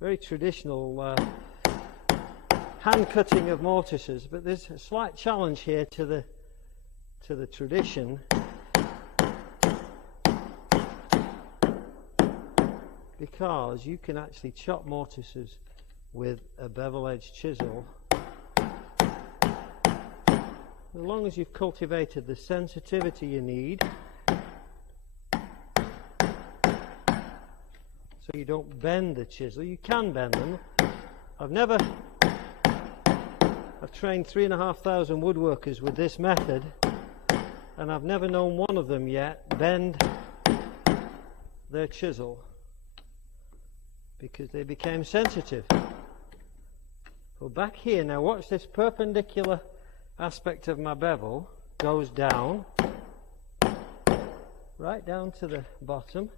very traditional hand cutting of mortises, but there's a slight challenge here to the tradition. Because you can actually chop mortises with a bevel edge chisel as long as you've cultivated the sensitivity you need so you don't bend the chisel. You can bend them. I've trained 3,500 woodworkers with this method, and I've never known one of them yet bend their chisel because they became sensitive. So back here, now watch this perpendicular aspect of my bevel goes down, right down to the bottom.